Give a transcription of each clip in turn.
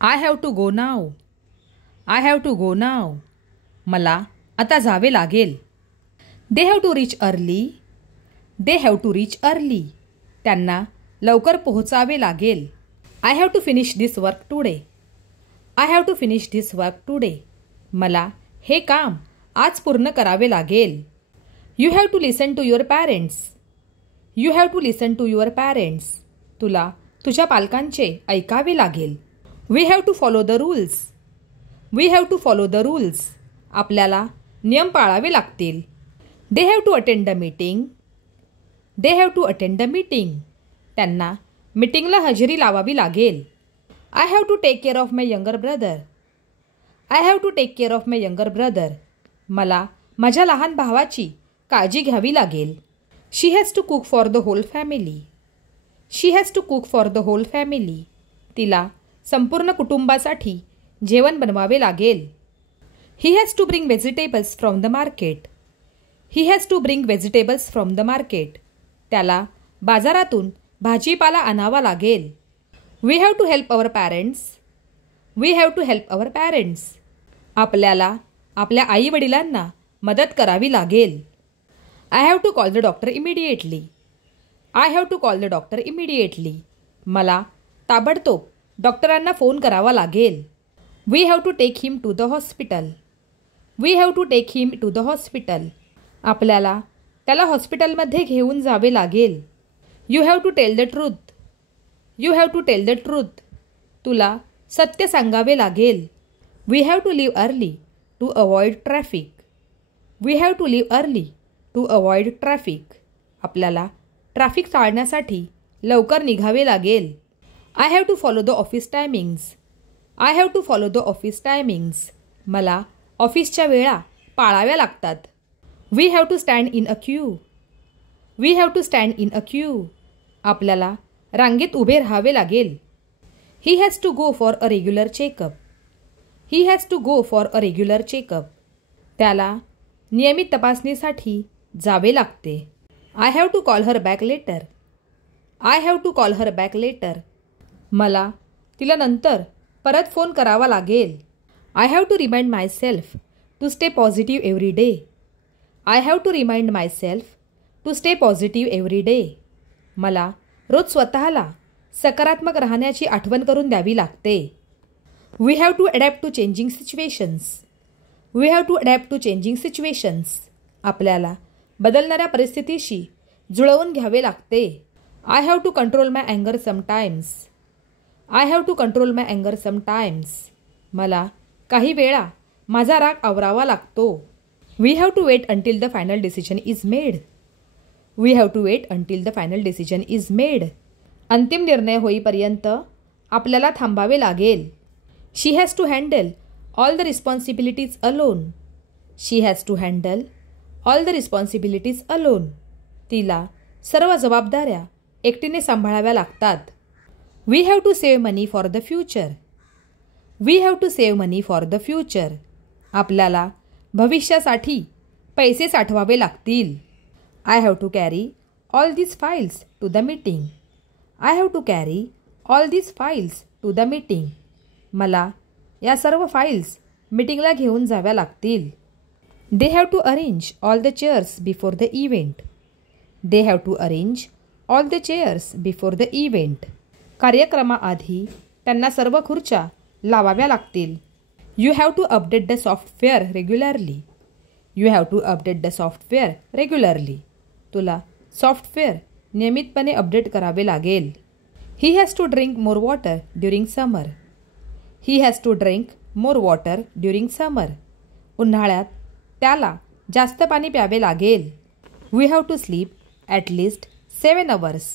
I have to go now. I have to go now. मला आता जावे लागेल. They have to reach early. They have to reach early. त्यांना लवकर पोहोचावे लागेल. I have to finish this work today. I have to finish this work today. मला हे काम आज पूर्ण करावे लागेल. You have to listen to your parents. You have to listen to your parents. तुला तुझ्या पालकांचे ऐकावे लागेल. We have to follow the rules. We have to follow the rules. आपल्याला नियम पाळावे लागतील. They have to attend the meeting. They have to attend the meeting. त्यांना मीटिंगला हजेरी लावावी लागेल. I have to take care of my younger brother. I have to take care of my younger brother. मला माझ्या लहान भावाची काळजी घ्यावी लागेल. She has to cook for the whole family. She has to cook for the whole family. तिला संपूर्ण कुटुंबासाठी जेवण बनवावे लागेल. He has to bring vegetables from the market. He has to bring vegetables from the market. त्याला बाजारातून भाजीपाला आणावा लागेल. We have to help our parents. We have to help our parents. आपल्याला आपल्या आईवडिलांना मदत करावी लागेल. I have to call the doctor immediately. I have to call the doctor immediately. मला ताबडतोब डॉक्टरांना फोन करावा लागेल. We have to take him to the hospital. We have to take him to the hospital. आपल्याला त्याला हॉस्पिटलमध्ये घेऊन जावे लागेल. You have to tell the truth. You have to tell the truth. तुला सत्य सांगावे लागेल. We have to leave early to avoid traffic. We have to leave early to avoid traffic. आपल्याला ट्रॅफिक टाळण्यासाठी लवकर निघावे लागेल. I have to follow the office timings. I have to follow the office timings. मला ऑफिसच्या वेळा पाळाव्या लागतात. We have to stand in a queue. We have to stand in a queue. आपल्याला रांगेत उभे राहावे लागेल. He has to go for a regular checkup. He has to go for a regular checkup. त्याला नियमित तपासणीसाठी जावे लागते. I have to call her back later. I have to call her back later. मला तिला नंतर परत फोन करावा लागेल. I have to remind my self to stay positive every day. I have to remind my self to stay positive every day. मला रोज स्वतःला सकारात्मक राहण्याची आठवण करून द्यावी लागते. We have to adapt to changing situations. We have to adapt to changing situations. आपल्याला बदलणाऱ्या परिस्थितीशी जुळवून घ्यावे लागते. I have to control my अँगर sometimes. I have to control my अँगर sometimes. मला काही वेळा माझा राग आवरावा लागतो. We have to wait until the final decision is made. We have to wait until the final decision is made. अंतिम निर्णय होईपर्यंत आपल्याला थांबावे लागेल. She has to handle all the responsibilities alone. She has to handle all the responsibilities alone. तिला सर्व जबाबदाऱ्या एकटीने सांभाळाव्या लागतात. We have to save money for the future. We have to save money for the future. आपल्याला भविष्यासाठी पैसे साठवावे लागतील. I have to carry all these files to the meeting. I have to carry all these files to the meeting. मला या सर्व files मीटिंगला घेऊन जाव्या लागतील. They have to arrange all the chairs before the event. They have to arrange all the chairs before the event. कार्यक्रमाआधी त्यांना सर्व खुर्च्या लावाव्या लागतील. You have to update the software regularly. You have to update the software regularly. तुला software नियमितपणे update करावे लागेल. He has to drink more water during summer. He has to drink more water during summer. उन्हाळ्यात त्याला जास्त पाणी प्यावे लागेल. We have to sleep at least 7 hours.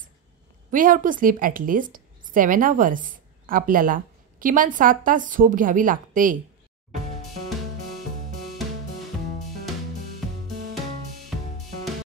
We have to sleep at least 7 hours. आपल्याला किमान 7 तास झोप घ्यावी लागते.